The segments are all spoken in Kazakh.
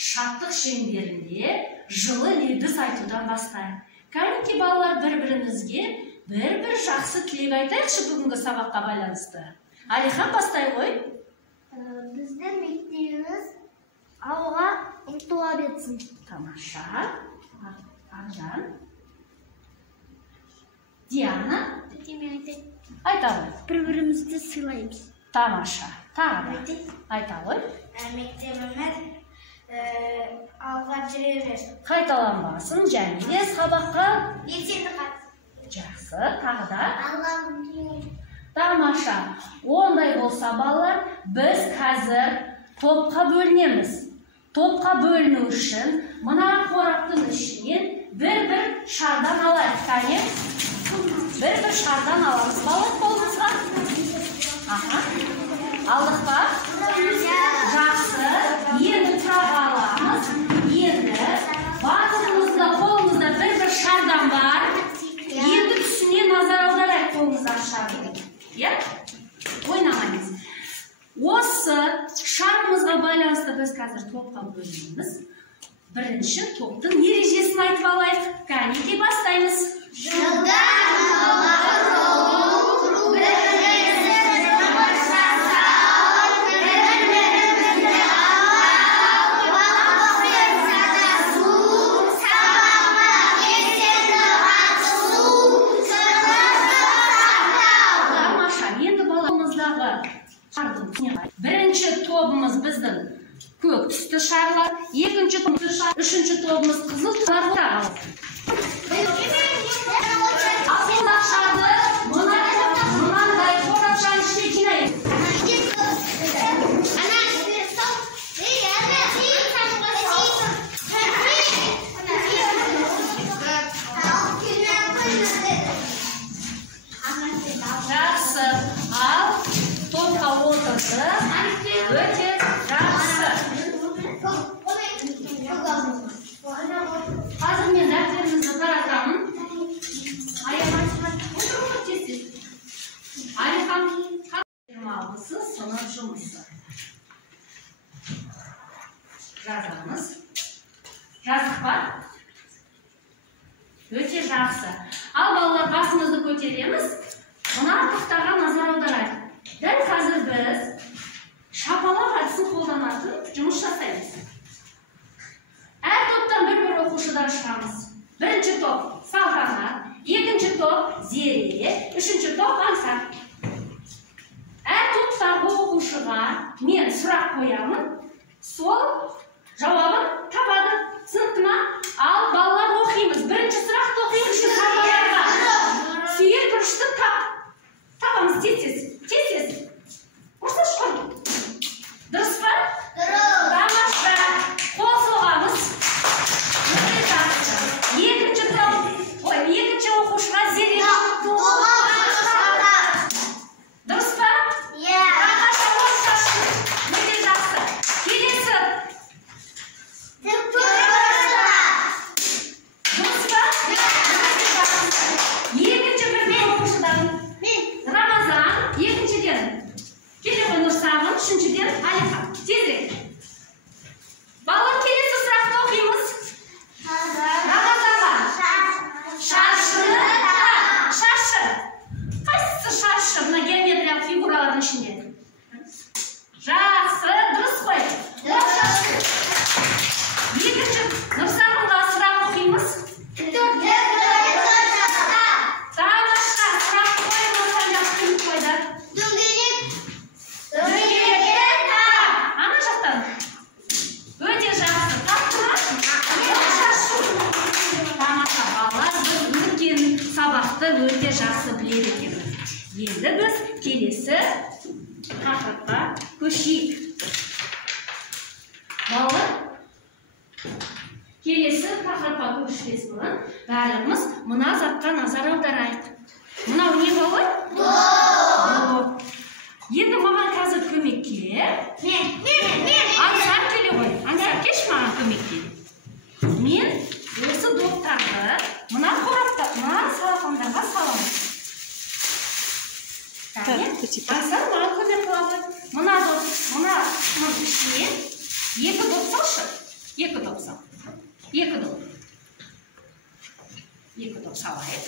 шаттық шеңберінде жылы лебіз айтудан бастайық. Кәнекей балалар, бір-бірімізге бір жақсы тілек айтайықшы бүгінгі сабаққа байланысты. Алихан, бастай ғой. Біздің мектебіміз алға ұмтыла берсін. Тамаша. Аржан. Диана. Айта ғой. Бір-бірімізді сыйлаймыз. Тамаша. Тағы айта ғой. Мектебіміз алға жүре берсін. Қайталанбасын және де сабаққа Белсенді қатыссын. жақсы. Тағы да. Алға ұмтыла. Тамаша. Ондай болса балалар, біз қазір топқа бөлінеміз. Топқа бөліну үшін мына қораптың ішінен бір шардан алайық. Кәне? Бір шардан аламыз. Балалар, қолымызға. Алдық ба? Жақсы. Енді тұра аламыз. Енді барлығымызда қолымызда бір шардан бар. Енді түсіне назар аударайық қолымызда шардың. Ойнамаймыз. Осы шарымызға байланысты біз қазір топқа бөлінеміз. Бірінші топтың ережесін айтып алайық. Кәнекей, бастаймыз. Бірінші тобымыз біздің көк түсті шарлар, екінші тобымыз шар, үшінші тобымыз қызыл шарлар. Асылда шарды мынандай қорапшаның ішіне жинайық. Жақсы. Ал топқа отырды. Өте жақсы. Қазір мен дәптерімізді таратамын. Алихан, жиырмалысы сынып жұмысы. Жазамыз. Жаздық па? Өте жақсы. Ал балалар, басымызды көтереміз. Мына тақтаға назар аударайық. Дәл қазір біз шапалақ әдісін қолданатын жұмыс жасаймыз. Әр топтан бір оқушыдан шығамыз. Бірінші топ Салтанат, екінші топ Зере, үшінші топ Аңсар. Әр топтағы оқушыға мен сұрақ қоямын, сол жауабын табады. Сыныптыма ал балалар оқимыз. Бірінші сұрақты оқимыз. Сүйек бұрышты табамыз. Тез. Ұрсаш қой. Дұрыс па? Тамаша. Қол соғамыз. Екінші оқушыға Зере. Дұрыс па? Тамаша, ұрсаш. Өте жақсы. Келесі. Дұрыс па? Екінші бірден оқушыдан Рамазан, екіншіден келе ғой Нұрсағын, үшіншіден Алихан. Тезірек. Балалар, келесі сұрақты оқимыз. Рамазанға. Шаршы. Қайсысы шаршы? Мына геометриялық фигуралардың ішінде. Жақсы, дұрыс қой. Екінші Нұрсағынға сұрақ оқимыз. Өте жақсы біледі екенбіз. Енді біз келесі тақырыпқа көшейік. Балалар, келесі тақырыпқа көшпес бұрын бәріміз мына затқа назар аударайық. Мынау не балалар? Доп. Енді маған қазір көмекке. Аңсар келе ғой. Аңсар, кеш маған көмекке. Мен осы доптарды мына қорапта, мына салақандарға саламын. Аңсар маған көмек қылады. Мына ішіне екі доп салшы. 2 доп сал. 2 доп. 2 доп салайық.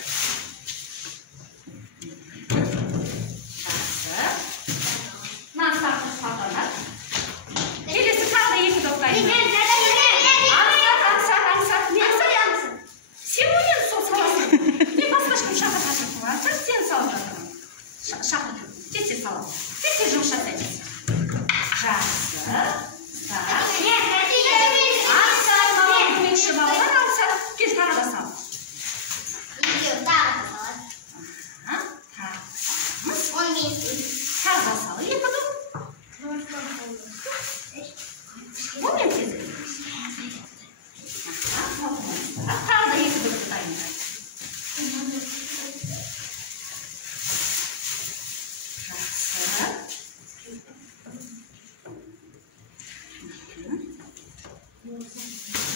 Насақы салданады. Келесі тағы 2 доп дайындаймыз. Сен ойлен сол саласың. Мен басқа ешкім шақырмасын қылады. Сен салып жатырмын. Шақырып. Тез саласың. Тез жұмыс жасаймыз. Жақсы. Алса, маған көмекші балалар алса, кел тағы да сал. Тағы да сал. 2 доп. Онымен тез. Тағы да 2 допты дайындаймыз.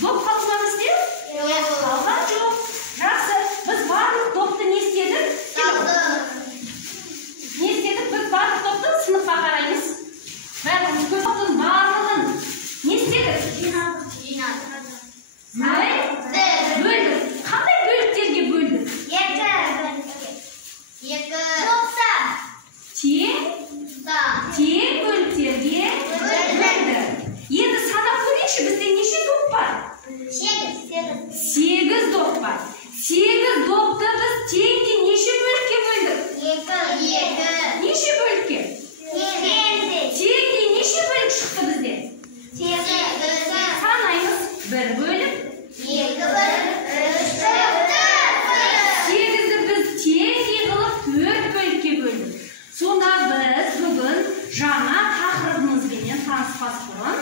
Доп қалғаны істер? Қалған жоқ. Жақсы. Біз барлық допты не істедік? Не істедік? Біз барлық допты сыныпқа қараймыз. Бәріміз көптің барлығын не істедік? Бөлдік. Қандай бөліктерге бөлдік? Тең бөліктерге бөлдік. Енді санап көрейікші, бізде неше доп бар? 8 доп бар. 8 допты біз теңде неше бөлікке бөлдік? Неше бөлікке? Теңде неше бөлік шықты бізде? Санаймыз. 1 бөлік. 8-ді біз теңде қылып 4 бөлікке бөлдік. Сонда біз бүгін жаңа тақырыбымызбен таныспас бұрын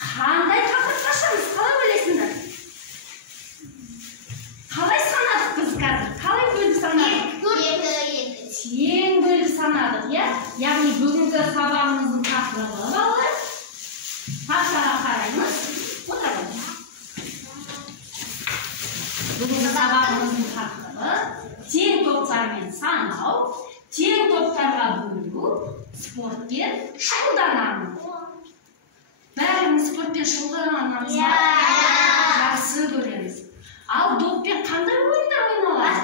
қандай тақырыпқа шығамыз? Қалай ойлайсыңдар? Қалай санадық біз қазір? Қалай бөліп санадық? Тең бөліп санадық, иә? Яғни бүгінгі сабағымыздың тақырыбы балалар. Тақтаға қараймыз. Отырамыз. Бүгінгі сабағымыздың тақырыбы тең топтармен санау, тең топтарға бөлу, спортпен шұғылданамыз. Бәріміз спортпен шұғылданамыз ба? Жақсы көреміз. Ал доппен қандай ойындар ойналады?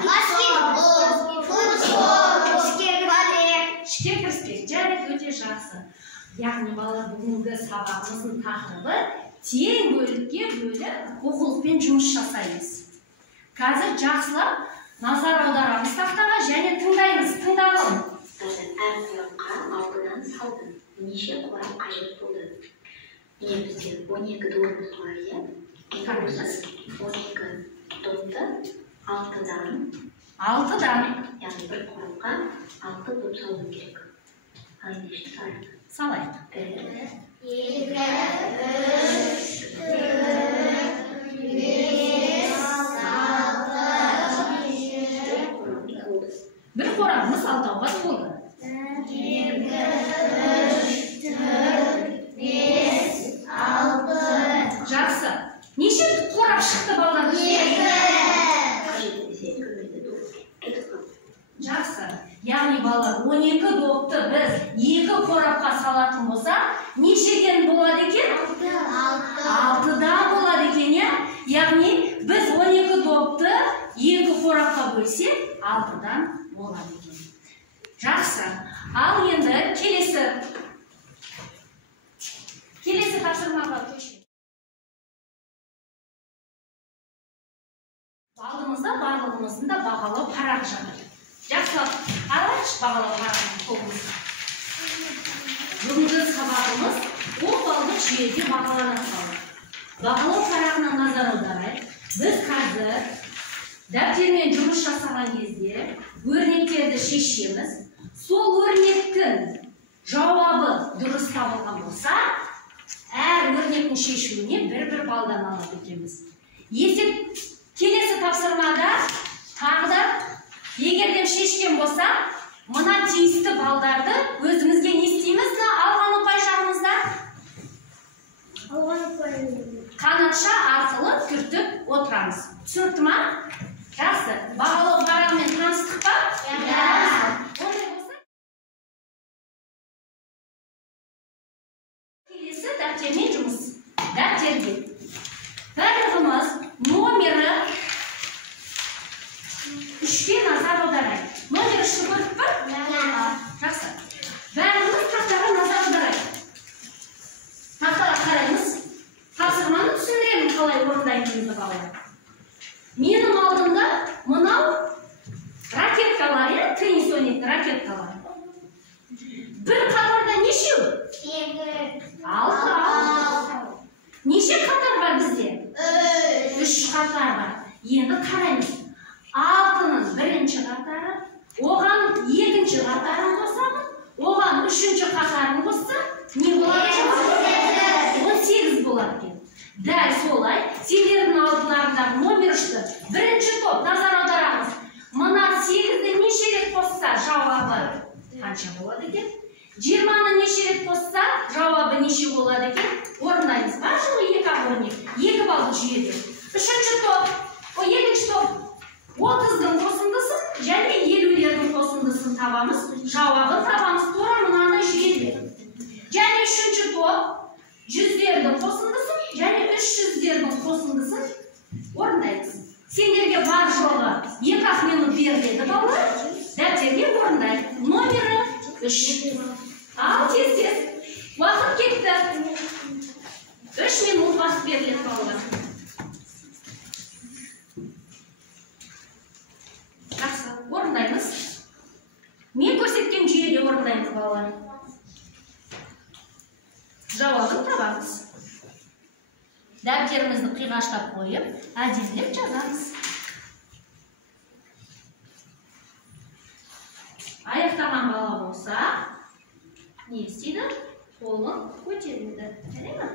Ішке кіріспек. Жарайды, өте жақсы. Яғни балалар бүгінгі сабағымыздың тақырыбы тең бөлікке бөліп оқулықпен жұмыс жасаймыз. Қазір жақсылап назар аударамыз тақтаға және тыңдаймыз. Тыңдалым. Әр сұраққа алдынан салды. Неше қорап қажет болды? Міне бізде 12 допымыз бар, иә? Қараңыз. 12 допты 6-дан. Яғни бір қорапқа 6 доп салу керек. Ал нешті салайық? Салайық. 1, 2, 3, 4, 5, 6. Бір қорабымыз 6-ға толды. 2, 3, 4, 5, 6. Жақсы. Неше қорап шықты балалар? 2. Жақсы. Яғни балалар 12 допты біз 2 қорапқа салатын болса, нешеден болады екен? 6-дан болады екен, иә? Яғни біз 12 допты 2 қорапқа бөлсек, 6-дан болады екен. Жақсы. Ал енді келесі тапсырмаға көшейік. Алдымызда барлығымыздың да бағалау парағы жатыр. Жақсылап қарайықшы бағалау парағының тобымызды. Бүгінгі сабағымыз 10 балдық жүйеде бағаланады. Бағалау парағына назар аударайық. Біз қазір дәптермен жұмыс жасаған кезде өрнектерді шешеміз. Сол өрнектің жауабы дұрыс табылған болса, әр өрнектің шешуіне бір балдан алады екенбіз. Келесі тапсырмада тағы да егерден шешкен болса, мына тиісті балдарды өзімізге не істейміз? Алған ұпай жағымызда қанатша арқылы түртіп отырамыз. Түсінікті ма? Жақсы. Бағалау парағымен таныстық па? Ондай болса, келесі дәптермен жұмыс. Дәптерге Барлығымыз номері 3-ке назар аударайық. Номер 3-ті көріп бар? Жақсы. Барлығымыз тақтаға назар аударайық. Тақтаға қараймыз. Тапсырманы түсіндіремін қалай орындайтынымызды балалар. Менің алдымда мынау ракеткалар, теннис ойнайтын ракеткалар. Bir қатарда нешеу? 6. Неше қатар бар бізде? 3 қатар бар. Енді қараймыз. 6-ның бірінші қатары, оған екінші қатарын қосамын, оған үшінші қатарын қоссам, не болады? 18 болады. Дәл солай, сендердің алдыларындағы номер 3-ті бірінші топ назар аударамыз. Мына 8-ді неше рет қосса жауабы қанша болады екен? 20-ны неше рет қосса жауабы неше болады екен? Орындаймыз. Бар жылы 2 өрнек, 2 балл жүйеде. Үшінші топ, екінші топ 30-дың қосындысын және 50-лердің қосындысын табамыз. Жауабын табамыз. Тура мынаны жүйеде. Және үшінші топ 100-дердің қосындысын және 300-дердің қосындысын орындаймыз. Сендерге бар жоғы 2 минут беріледі балалар. Дәптерге орындайды. Номері 3. Ал тез-тез. Уақыт кетті. 3 минут уақыт беріледі балалар. Жақсы, орындаймыз. Мен көрсеткен жүйеде орындаймыз балалар. Жауабын табамыз. Дәптерімізді қиғаштап қойып, әдемілеп жазамыз. Аяқтаған бала болса, не істейді? Қолын көтереді. Жарай ма?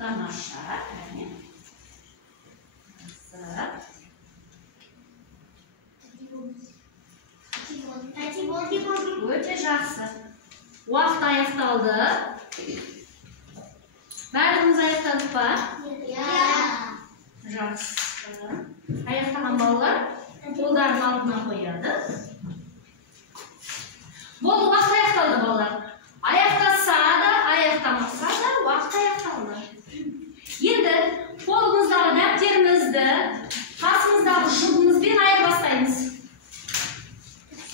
Тамаша. Өте жақсы. Уақыт аяқталды. Бәріміз аяқтадық па? Жақсы. Аяқтаған балалар қолдарын алдына қояды. Болды, уақыт аяқталды балалар. Аяқтаса да, аяқтамаса да уақыт аяқталды. Енді қолымыздағы дәптерімізді қасымыздағы жұбымызбен айырбастаймыз.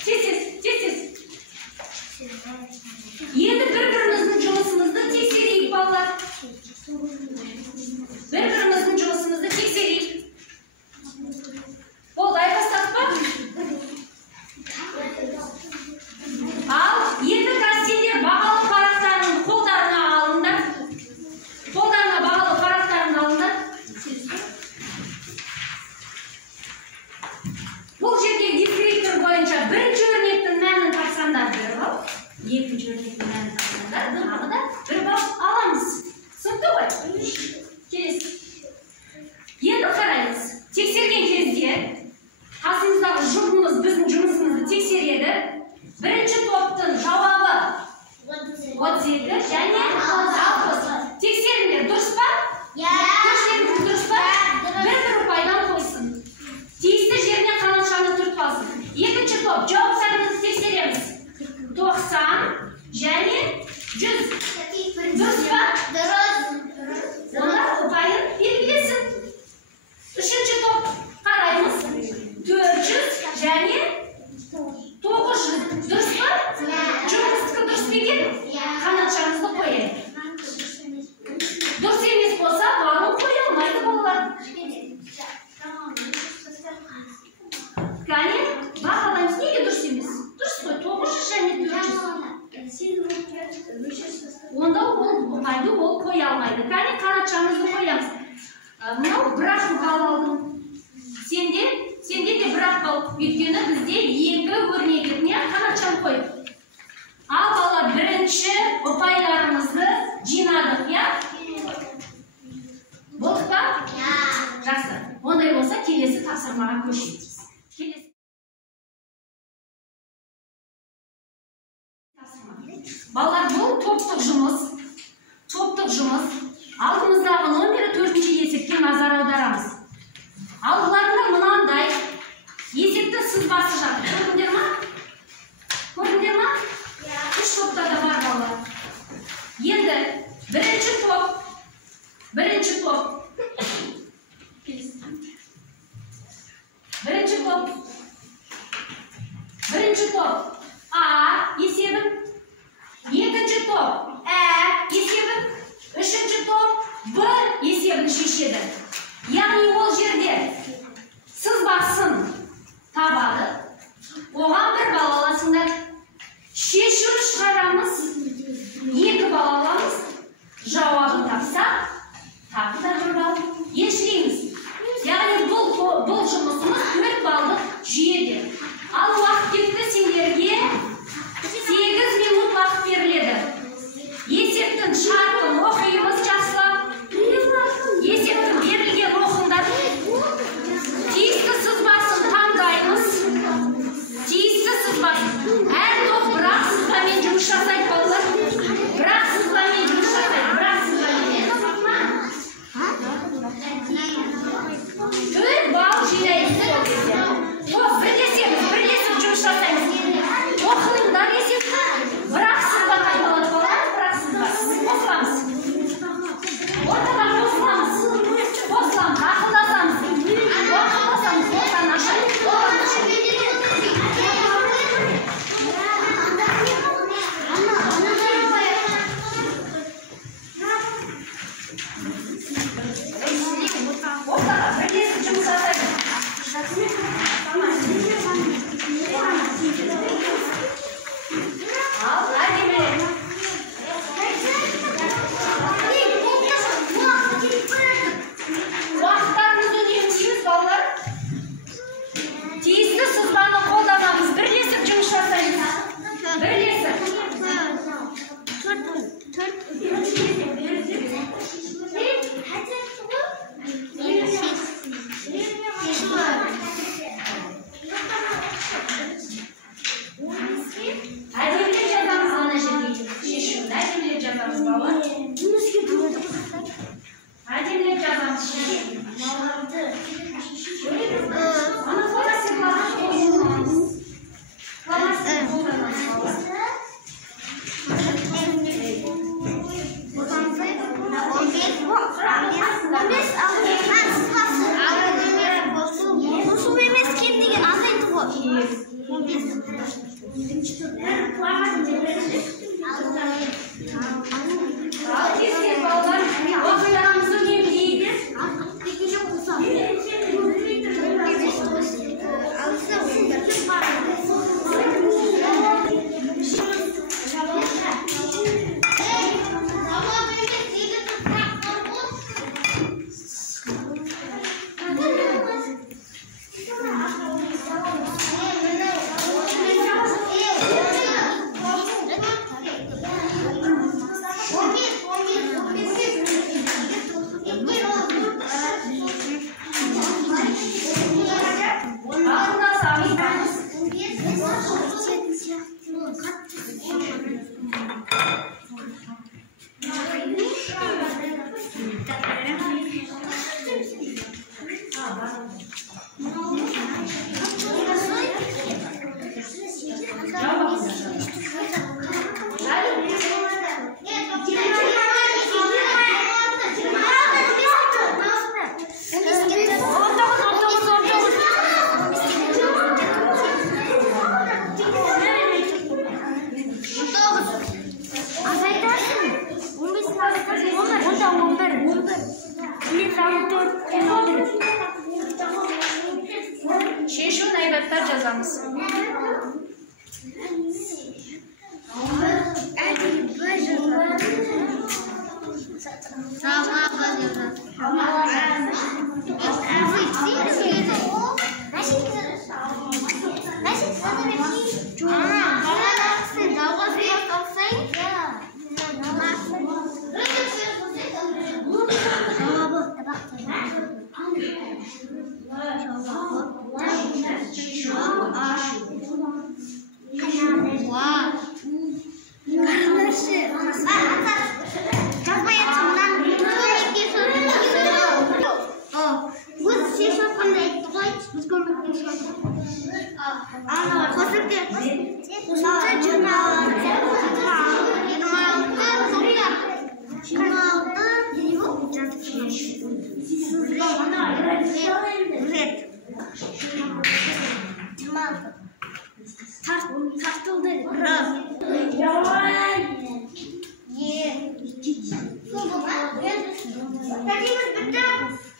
Тез-тез. Енді бір-біріміздің жұмысымызды тексерейік балалар. Бір-біріміздің жұмысымызды тексерейік. Болды, айырбастадық па? Ал енді сендер бағалы парақтарының қолдарына алыңдар. Қолдарына бағалы парақтарын алыңдар. Бұл жерде дифферентер бойынша бірінші өрнектің мәнін тапсаңдар 1 балл, екінші өрнектің мәнін тапсаңдар тағы да 1 балл аламыз. Түсінікті ғой? Келесі. Енді қараймыз. Тексерген кезде қасымыздағы жұбымыз біздің жұмысымызды тексереді. Бірінші топтың жауабы 37 және 60. Тексеріңдер, дұрыс па? Тексеріңдер, дұрыс па? Бір ұпайдан қойсын. Тиісті жеріне қанатшаны түртіп алсын. Екінші топ жауаптарымызды тексереміз. 90 және 100. Дұрыс па? Онда ұпайын белгілесін. Үшінші топ қараймыз. 400 және 900. Дұрыс па? Жұмыстықы дұрыс деген қанатшаңызды қойын. Дұрыс емес болса, балын қоя алмайды балалар. Кәне, бағалаймыз. Неге дұрыс емес? Дұрыс қой, 900 және 400. Онда ол ұпайды ол қоя алмайды. Кәне, қанатшаңызды қоямыз. Мынау бірақ балл алдым. Сенде де бірақ балл. Өйткені бізде 2 өрнегіне қанатшан қойып. Ал бала бірінші ұпайларымызды жинадық, я? Болдық па? Жақсы. Ондай болса, келесі тапсырмаға көшеміз. Балалар, бұл топтық жұмыс. Алдымыздағы номері 4-ші есепке назар аударамыз. Алдылар top. Birinci top. Birinci top. A esebim. Ikkinchi top. Esebim. Uchinchi top. B esebini shishadi. Ya'ni o yerda sızmasın tabadı. Oğan bir bal alasınlar. Şeşur çıkaramız. İki bal alamız. Cevabı tapsa tabi da bir bal geçleyimiz. Yani bol şumusumuz 4 ballık jüyedir. Al vaqt ketdi sizlarga 8 minut vaqt beriladi. Eseptin şartini o'qiymiz yaxshilab. Eseptin berilgan o'qimda tezda sızmasın tandaymiz. Tezda sızmasın. Her top bırak sızlamayın yumuşasaydı balalar. Bırak sızlamayın yumuşasaydı. Bırak sızlamayın. 4 bal jüyeyimiz. Birleşip yumuşasayız. O'qimdan eseptin. Bırak sızlamayın balalar. Bırak sızlamayın. O'qilamiz. Ortadan qo'shilamiz. Qo'shilamiz. Aqllasamiz. Aqllasamiz. O'rtadan aşağı. Ortadan birleşip yumuşasayız. Al, hadi benim. Vaqtlarimizni o'taymiz bolalar. Tezda sızmani qo'llanamiz. Birlashib yumshatamiz. Birlashib. Hadi bilib yazamiz ana yerga. Shuni hadi bilib yazamiz bolalar. Hadi bilib yazamiz shuni. Ana fotoğrafı var. Şunu neybatlar yazamız. Tartıldı.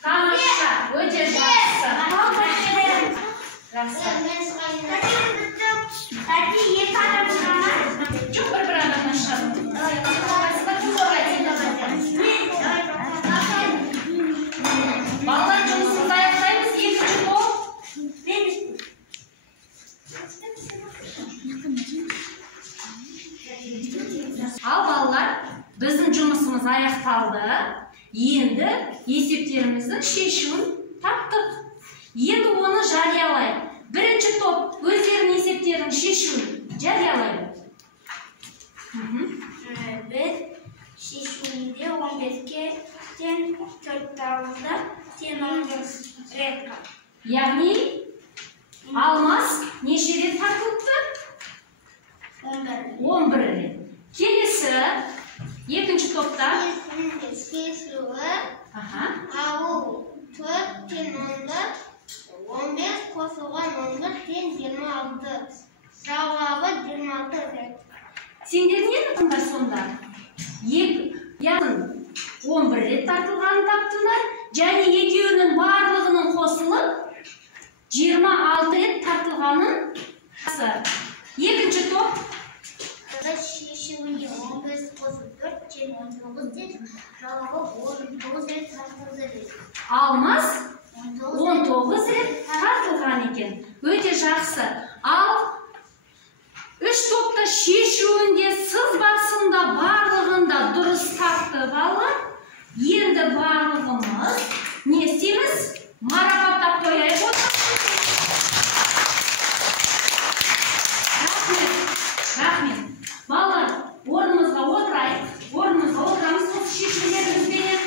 Тамаша, өте жақсы. Жақсы. Жоқ, бір адамнан шығады. Балалар жұмысымызды аяқтаймыз. Екінші топ. Ал балалар, біздің жұмысымыз аяқталды. Енді есептеріміздің шешуін таптық. Енді оны жариялайық. Бірінші топ өздерінің есептерінің шешуін жариялайды. Biz şişinde 15'ke sen 4 dalında sen 15 red kal. Яғни алмас неше рет тартылыпты? 11 рет. Келесі екінші топта Şişluğu Аха. Avu 4 sen 15 kosuğan 14 sen 26. Cevabı 26 red. Сендер не таптыңдар сонда? Яғни 11 рет тартылғанын таптыңдар, және екеуінің барлығының қосылып 26 рет тартылғанын. Екінші топ Şişluğu 15 kosuğu 4 sen 19 sen cevabı 19 red tartıldı. алмас 19 рет тартылған екен. Өте жақсы. Ал үш топта шешуінде сызбасында барлығында дұрыс тапты балалар. Енді барлығымыз не істейміз? Марапаттап қояйық. Рахмет. Балалар, орнымызға отырайық. Орнымызға отырамыз. Осы шешулерімізбен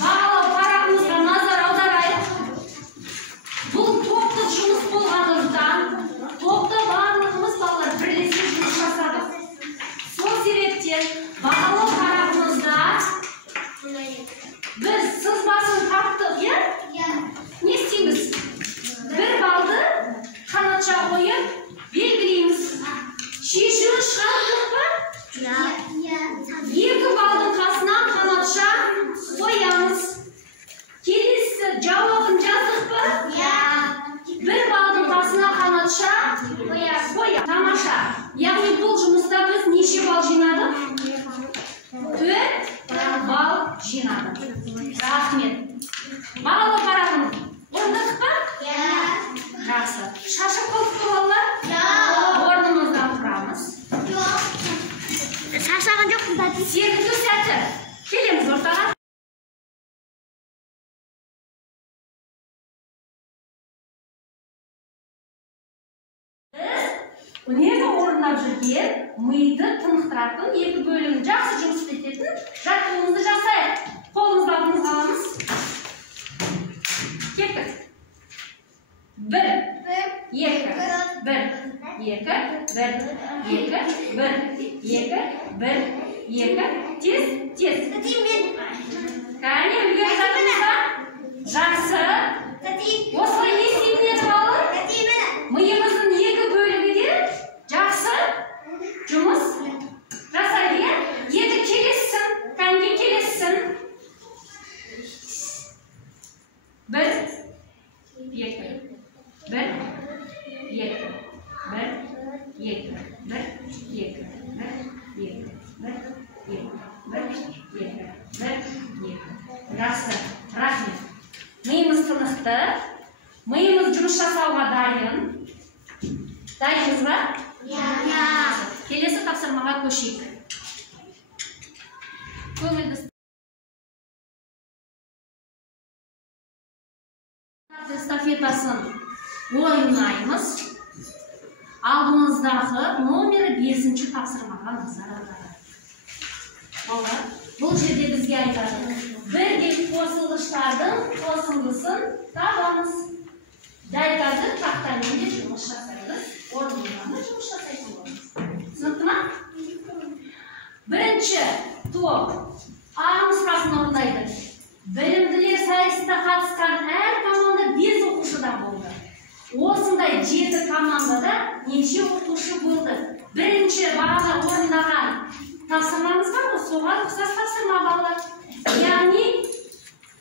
бағалау парағымызға назар аударайық. Бұл топтық жұмыс болғандықтан топта барлығымыз балалар бірлесе жұмыс жасадық. Сол себептен бағалау парағымызда біз сызбасын таптық, иә? Не істейміз? Бір балды қанатша қойып белгілейміз. Шешуін шығардық па? Екі балдың қасына қанатша қоямыз. Келесі жауабын жаздық па? Бір балдың қасына қанатша қоямыз. Тамаша. Яғни бұл жұмыста біз неше бал жинадық? 4 бал жинадық. Рахмет. Бағалау парағын орындадық па? Жақсы. Шашып қалдық па балалар? Орнымыздан тұрамыз. Шашаған жоқпын да. Серікту сәті. Келеміз ортаға. Үнемі орындап жүрген миды тынықтыратын екі бөлігін жақсы жұмыс ететін жаттығуымызды жасайық. Қолымызды алдымызға аламыз. Кеттік. 1, 2, 1, 2, 1, 2, 1, 2, 1, 2. Тез, тез. Кәне, үлгеріп жатырмыз ба? Жақсы. Осылай не істейтін еді балалар? Миымыздың екі бөлігі де жақсы жұмыс жасайды, иә? Енді келесің, кәнге келесің. 1, 2, 1, 2, 1, 2, 1, 2, 1, 2. Жақсы, рахмет. Миымыз тынықты, миымыз жұмыс жасауға дайын. Дайынбыз ба? Келесі тапсырмаға көшейік. Көңілді эстафетасын ойнаймыз. Алдымыздағы номері 5-ші тапсырмаға назар аударайық. Балалар, бұл жерде бізге айтады. Бірдей қосылғыштардың қосындысын табамыз. Дәл қазір тақтамен де жұмыс жасаймыз. Орнынан да жұмыс жасайтын боламыз. Түсінікті ме? Бірінші топ А нұсқасын орындайды. Білімділер сайысына қатысты Яғни 7 командада неше оқушы болды? Бірінші бағана орындаған тапсырмамыз бар ғой, соған ұқсас тапсырма балалар. Яғни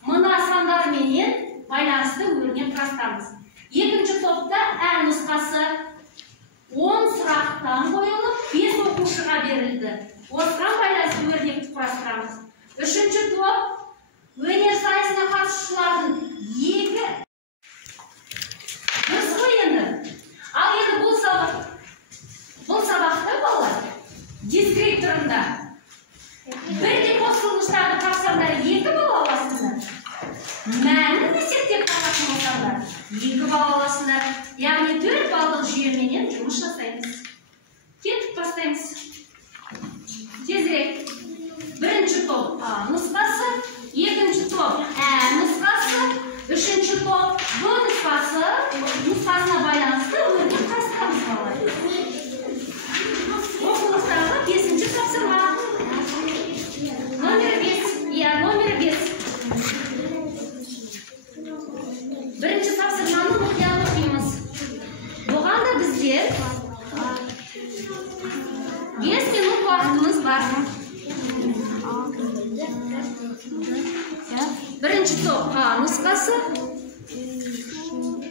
мына сандарменен байланысты өрнек құрастырамыз. Екінші топта әр нұсқасы 10 сұрақтан қойылып, 5 оқушыға берілді. Осыған байланысты өрнекті құрастырамыз. Үшінші топ өнер сайысына қатысушылардың 2 дұрыс қой енді. Ал енді бұл сабақта балалар дискрипторында бірде қосылғыштарды тапсаңдар 2 бал аласыңдар. Мәнін есептеп қалатын болсаңдар 2 бал аласыңдар. Яғни 4 балдық жүйеменен жұмыс жасаймыз. Кетіп бастаймыз. Тезірек. Бірінші топ А нұсқасы, екінші топ Ә нұсқасы, үшінші топ Б нұсқасына байланысты өрнек құрастырамыз балалар. Оқулықтағы 5-ші тапсырма. Номер 5. Бірінші тапсырманы оқимыз. Бұған да бізде 5 минут уақытымыз бар. Бірінші топ А нұсқасы,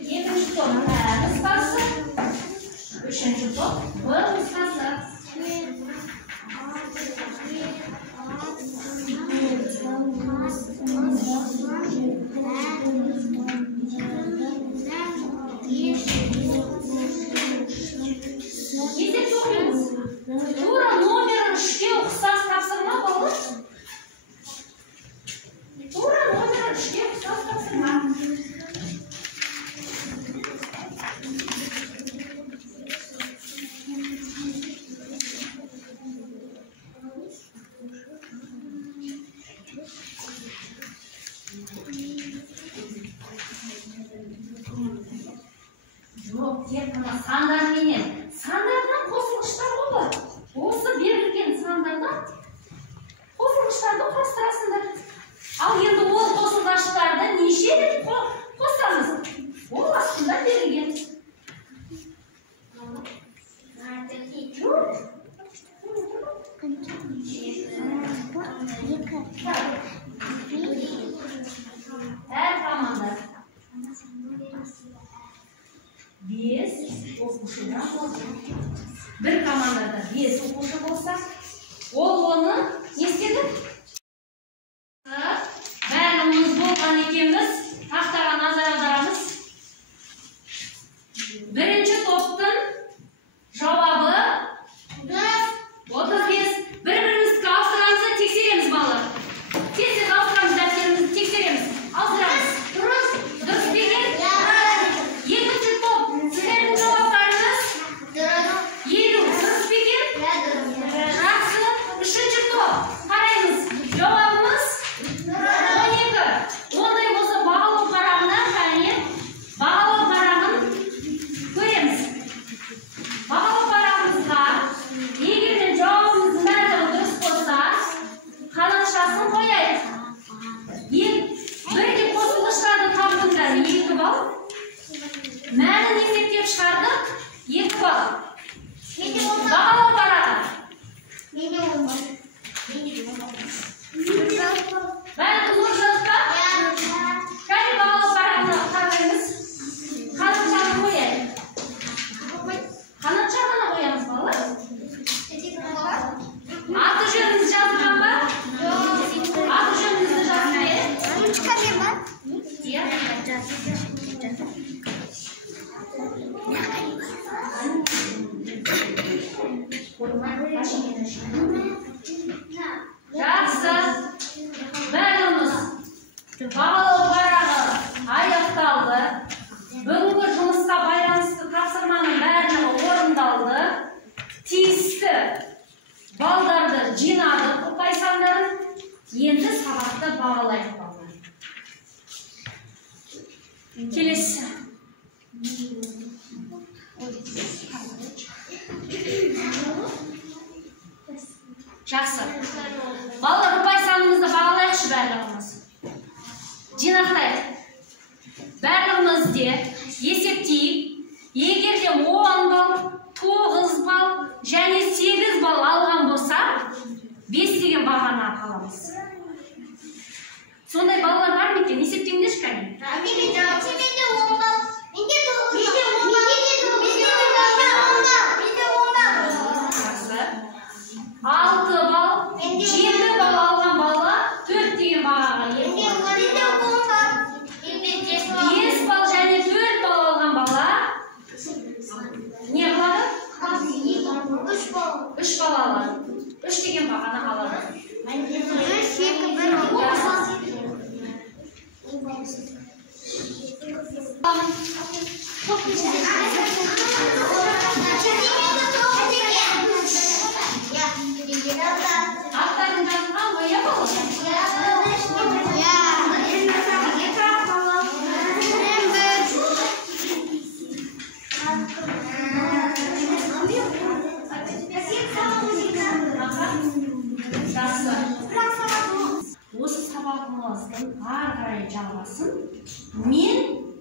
екінші топ Ә нұсқасы, үшінші топ Б нұсқасы. Есеп оқимыз. Тура номер 3-ке ұқсас тапсырма балалар. Тура номер 3-ке ұқсас тапсырма. Жоқ, тек қана сандарменен. Сандардан қосылғыштар болады. Осы берілген сандардан қосылғыштарды құрастырасыңдар. Ал енді ол қосылғыштарды неше рет қосамыз? Ол астында берілген. Әр команда 5 оқушыдан болды. Бір командада 5 оқушы болса, ол оны не істеді? Бәріміз болған екенбіз, тақтаға назар аударамыз. Бірінші топтың жауабы 35. Бір-бірімізді ауыстырамызды тексереміз балалар. Тез ауыстырамыз, дәптерімізді тексереміз. Ауыстырамыз. Дұрыс па екен? Екінші топ, сіздердің жауаптарыңыз 50. Дұрыс па екен? Жақсы. Үшінші топ, қараймыз. Жауабымыз 12. Ондай болса бағалау парағына және бағалау парағын көреміз. Бағалау парағымызға егер жауабымыздың барлығы дұрыс болса, қанатшасын қояйық. Бірге қосылғыштарды таптыңдар 2 бал. Мәнін есептеп шығардық 2 бал. Бағалау парағы. Бәрі нужно па? Кәне бағалау парағына қараймыз. Қанатшаны қояйық. Қанатшаны қоямыз балалар. Аты жөніңізді жазған ба? Аты жөніңізді жазған ба? Ручка берма. Жақсы. Бәріміз бағалау парағы аяқталды. Бүгінгі жұмысқа байланысты тапсырманың бәрі орындалды. Тиісті балдарды жинадық, ұпай сандарын. Енді сабақты бағалайық балалар. Келесі. Жақсы. Балалар, ұпай санымызды бағалайықшы барлығымыз. Жинақтайық. Барлығымызде есептейік. Егерде 10 балл, 9 балл және 8 балл алған болса, 5 деген бағаны аламыз. Сондай балалар бар ма екен? Есептеңдерші кәне. Алты балл, 7 балл алған бала 4 деген бағаға ие болады. 5 балл және 4 балл алған бала не қылады? 3 балл алады. 3 деген бағаны алады. Аттарын жазылған ғой, иә бала? Осы сабағымыздың ары қарай жалғасын мен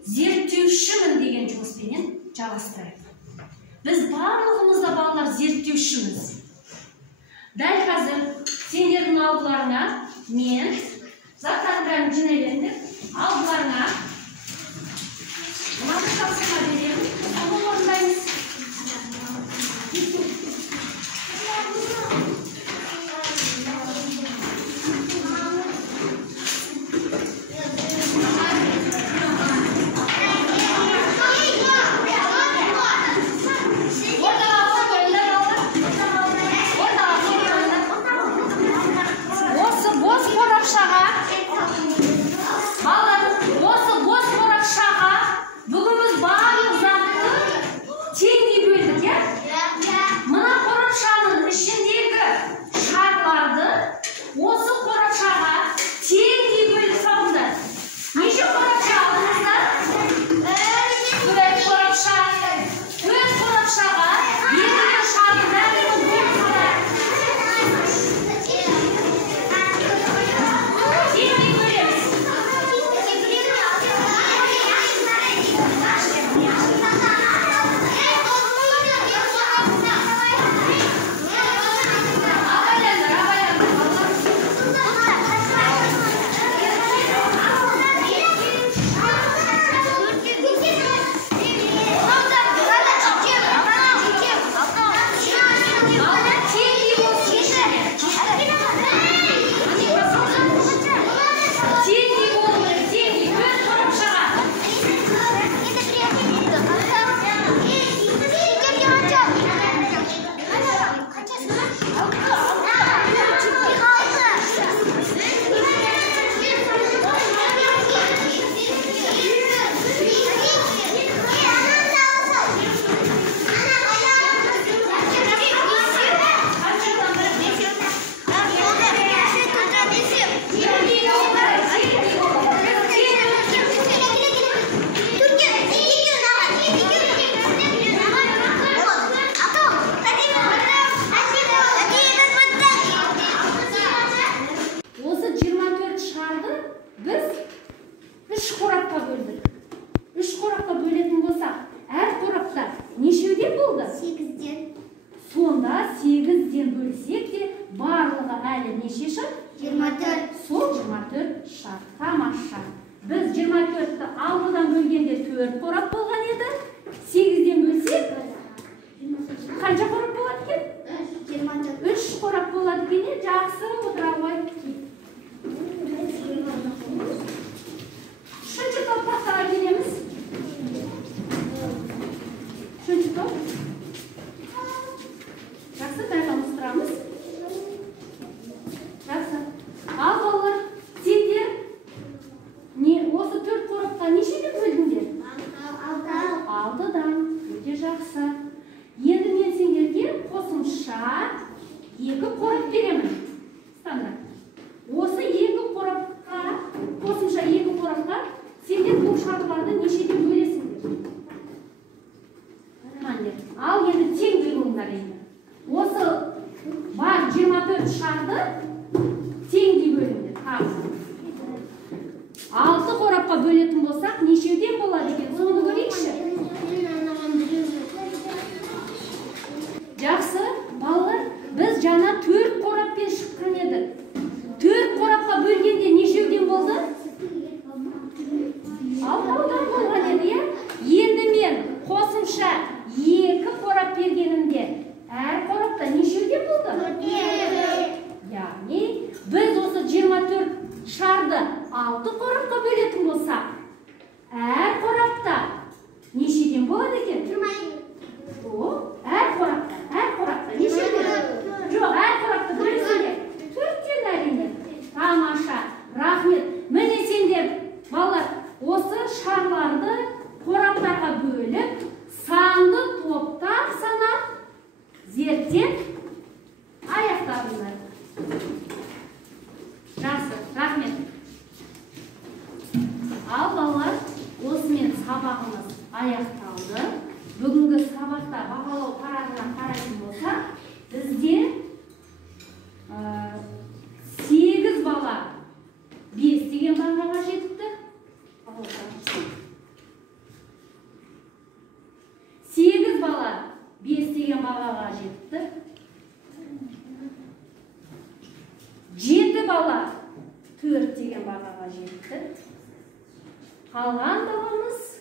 зерттеушімін деген жұмыспенен жалғастырайық. Біз барлығымызда балалар зерттеушіміз. Дәл қазір сендердің алдыларыңа мен заттарын жинай беріңдер. Алдыларыңа мынадай тапсырма беремін. Оны орындаймыз. Сонда 8-ден бөлсек те барлығы әлі неше шар? 24. Сол 24 шар. Тамаша. Біз 24-ті 6-дан бөлгенде 4 қорап болған еді. 8-ден бөлсек қанша қорап болады екен? 3 қорап болады екен. Жақсы отыра ғой. Үшінші топ тақтаға келеміз. Үшінші топ. Жақсы, бәрі ауыстырамыз. Жақсы. Ал балалар, сендер осы 4 қорапқа нешеден бөлдіңдер? 6-дан. шарларды қораптарға бөліп, санды топтар санап, зерттеп аяқтадыңдар. Жақсы, рахмет. Ал балалар, осымен сабағымыз аяқталды. Бүгінгі сабақта бағалау парағына қарайтын болса, бізде 8 бала 5 деген бағаға жетіпті. 8 бала 5 деген бағаға жетіпті. 7 бала 4 деген бағаға жетіпті. Қалған баламыз